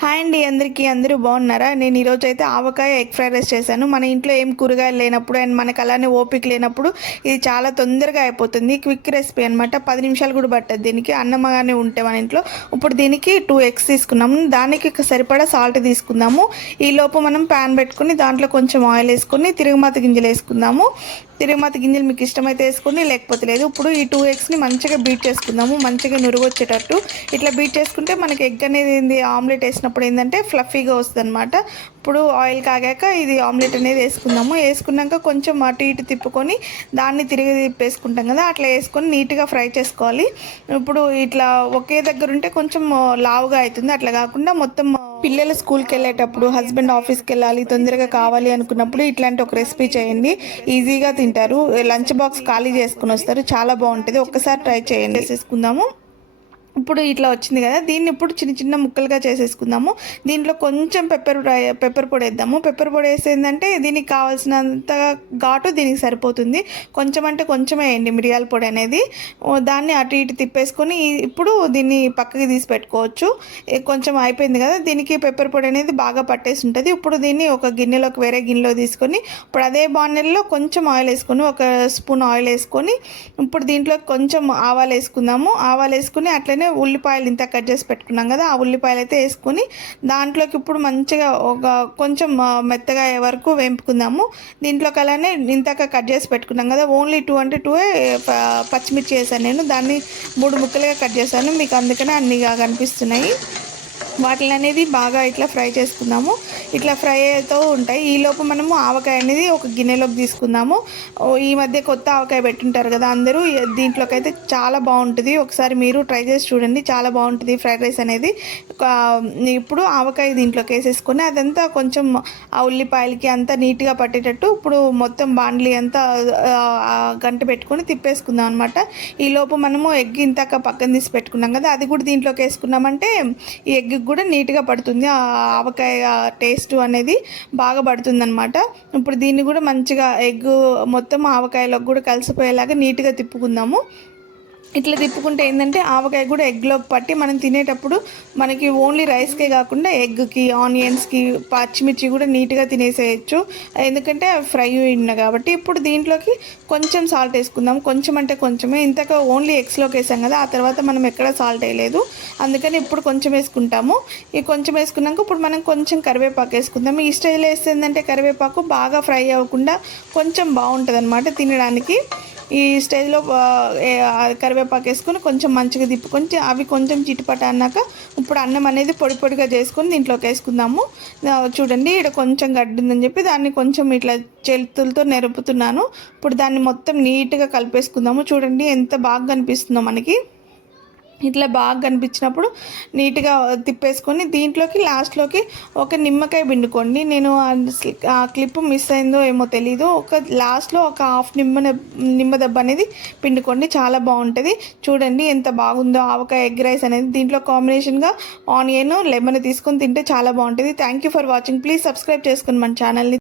Hi అండి అందరికీ, అందరూ బాగున్నారా? నేను ఈరోజు అయితే ఆవకాయ ఎగ్ ఫ్రైడ్ రైస్ చేశాను. మన ఇంట్లో ఏం కూరగాయలు లేనప్పుడు అండ్ మనకు అలానే ఓపిక లేనప్పుడు ఇది చాలా తొందరగా అయిపోతుంది. క్విక్ రెసిపీ అనమాట. 10 నిమిషాలు కూడా పట్టదు దీనికి, అన్నమగానే ఉంటే మన ఇంట్లో. ఇప్పుడు దీనికి 2 ఎగ్స్ తీసుకున్నాము, దానికి సరిపడా సాల్ట్ తీసుకుందాము. ఈలోపు మనం ప్యాన్ పెట్టుకుని దాంట్లో కొంచెం ఆయిల్ వేసుకొని తిరుగుమాత గింజలు వేసుకుందాము. తిరుగుమాత గింజలు మీకు ఇష్టమైతే వేసుకుని, లేకపోతే లేదు. ఇప్పుడు ఈ 2 ఎగ్స్ని మంచిగా బీట్ చేసుకుందాము, మంచిగా నురుగు వచ్చేటట్టు. ఇట్లా బీట్ చేసుకుంటే మనకి ఎగ్ అనేది ఆమ్లెట్ వేసినప్పుడు ఏంటంటే ఫ్లఫీగా వస్తుంది అనమాట. ఇప్పుడు ఆయిల్ కాగాక ఇది ఆమ్లెట్ అనేది వేసుకుందాము. వేసుకున్నాక కొంచెం అటు ఇటు తిప్పుకొని దాన్ని తిరిగి తిప్పేసుకుంటాం కదా, అట్లా వేసుకొని నీట్గా ఫ్రై చేసుకోవాలి. ఇప్పుడు ఇట్లా ఒకే దగ్గర ఉంటే కొంచెం లావుగా అవుతుంది, అట్లా కాకుండా మొత్తం పిల్లలు స్కూల్కి వెళ్ళేటప్పుడు, హస్బెండ్ ఆఫీస్కి వెళ్ళాలి, తొందరగా కావాలి అనుకున్నప్పుడు ఇట్లాంటి ఒక రెసిపీ చేయండి. ఈజీగా తింటారు. లంచ్ బాక్స్ ఖాళీ చేసుకుని వస్తారు, చాలా బాగుంటుంది. ఒక్కసారి ట్రై చేయండి. వేసేసుకుందాము. ఇప్పుడు ఇట్లా వచ్చింది కదా, దీన్ని ఇప్పుడు చిన్న చిన్న ముక్కలుగా చేసేసుకుందాము. దీంట్లో కొంచెం పెప్పర్ పొడి వేద్దాము. పెప్పర్ పొడి వేసేందంటే దీనికి కావాల్సినంత ఘాటు దీనికి సరిపోతుంది. కొంచెం అంటే కొంచెమే వేయండి మిరియాల పొడి అనేది. దాన్ని అటు ఇటు తిప్పేసుకొని ఇప్పుడు దీన్ని పక్కకి తీసి పెట్టుకోవచ్చు. కొంచెం అయిపోయింది కదా, దీనికి పెప్పర్ పొడి అనేది బాగా పట్టేసి ఉంటుంది. ఇప్పుడు దీన్ని ఒక గిన్నెలోకి, వేరే గిన్నెలో తీసుకొని ఇప్పుడు అదే బాండెల్లో కొంచెం ఆయిల్ వేసుకొని, ఒక స్పూన్ ఆయిల్ వేసుకొని ఇప్పుడు దీంట్లో కొంచెం ఆవాలు వేసుకుందాము. ఆవాలు వేసుకుని అట్లనే ఉల్లిపాయలు ఇంత కట్ చేసి పెట్టుకున్నాం కదా, ఆ ఉల్లిపాయలు అయితే వేసుకొని దాంట్లోకి ఇప్పుడు మంచిగా ఒక కొంచెం మెత్తగా అయ్యే వరకు వేపుకుందాము. దీంట్లోకి అలానే ఇంతక కట్ చేసి పెట్టుకున్నాం కదా, ఓన్లీ 2 అంటే 2 పచ్చిమిర్చి వేసాను నేను. దాన్ని 3 ముక్కలుగా కట్ చేశాను, మీకు అందుకనే అన్నిగా కనిపిస్తున్నాయి. వాటిని అనేది బాగా ఇట్లా ఫ్రై చేసుకుందాము. ఇట్లా ఫ్రై అవుతూ ఉంటాయి. ఈలోపు మనము ఆవకాయ అనేది ఒక గిన్నెలోకి తీసుకుందాము. ఈ మధ్య కొత్త ఆవకాయ పెట్టుంటారు కదా అందరూ, దీంట్లోకి అయితే చాలా బాగుంటుంది. ఒకసారి మీరు ట్రై చేసి చూడండి, చాలా బాగుంటుంది ఫ్రైడ్ రైస్ అనేది. ఇప్పుడు ఆవకాయ దీంట్లోకి వేసేసుకొని అదంతా కొంచెం ఆ ఉల్లిపాయలకి అంతా నీట్గా పట్టేటట్టు ఇప్పుడు మొత్తం బాండ్లీ అంతా గంట పెట్టుకొని తిప్పేసుకుందాం అనమాట. ఈలోపు మనము ఎగ్ ఇంతాక పక్కన తీసి పెట్టుకున్నాం కదా, అది కూడా దీంట్లోకి వేసుకున్నామంటే ఈ ఎగ్ కూడా నీట్గా పడుతుంది. ఆ ఆవకాయ టేస్ట్ అనేది బాగా పడుతుంది అనమాట. ఇప్పుడు దీన్ని కూడా మంచిగా ఎగ్ మొత్తం ఆవకాయలోకి కూడా కలిసిపోయేలాగా నీట్గా తిప్పుకుందాము. ఇట్లా తిప్పుకుంటే ఏంటంటే ఆవకాయ కూడా ఎగ్లోకి పట్టి మనం తినేటప్పుడు మనకి ఓన్లీ రైస్కే కాకుండా ఎగ్కి, ఆనియన్స్కి, పచ్చిమిర్చి కూడా నీట్గా తినేసేయచ్చు, ఎందుకంటే ఫ్రై అయిన కాబట్టి. ఇప్పుడు దీంట్లోకి కొంచెం సాల్ట్ వేసుకుందాం. కొంచెం అంటే కొంచెమే, ఇంతక ఓన్లీ ఎగ్స్లోకి వేసాం కదా, ఆ తర్వాత మనం ఎక్కడ సాల్ట్ వేయలేదు, అందుకని ఇప్పుడు కొంచెం వేసుకుంటాము. ఈ కొంచెం వేసుకున్నాక ఇప్పుడు మనం కొంచెం కరివేపాకు వేసుకుందాము. ఈ స్టైల్లో వేస్తుందంటే కరివేపాకు బాగా ఫ్రై అవ్వకుండా కొంచెం బాగుంటుంది అనమాట తినడానికి. ఈ స్టేజ్లో కరివేపాకు వేసుకొని కొంచెం మంచిగా తిప్పుకొని అవి కొంచెం చిటిపట అన్నాక ఇప్పుడు అన్నం అనేది పొడి పొడిగా చేసుకొని దీంట్లోకి వేసుకుందాము. చూడండి, ఇక్కడ కొంచెం గడ్డి ఉందని చెప్పి దాన్ని కొంచెం ఇట్లా చేతులతో నెరుపుతున్నాను. ఇప్పుడు దాన్ని మొత్తం నీట్గా కలిపేసుకుందాము. చూడండి ఎంత బాగా కనిపిస్తుందో మనకి. ఇట్లా బాగా కనిపించినప్పుడు నీట్గా తిప్పేసుకొని దీంట్లోకి లాస్ట్లోకి ఒక నిమ్మకాయ పిండుకోండి. నేను ఆ క్లిప్ మిస్ అయిందో ఏమో తెలీదు, ఒక లాస్ట్లో ఒక హాఫ్ నిమ్మ దెబ్బ అనేది పిండుకోండి, చాలా బాగుంటుంది. చూడండి ఎంత బాగుందో ఆవకాయ ఎగ్ రైస్ అనేది. దీంట్లో కాంబినేషన్గా ఆనియన్, లెమన్ తీసుకొని తింటే చాలా బాగుంటుంది. Thank you for watching. Please subscribe చేసుకుని మన ఛానల్ని.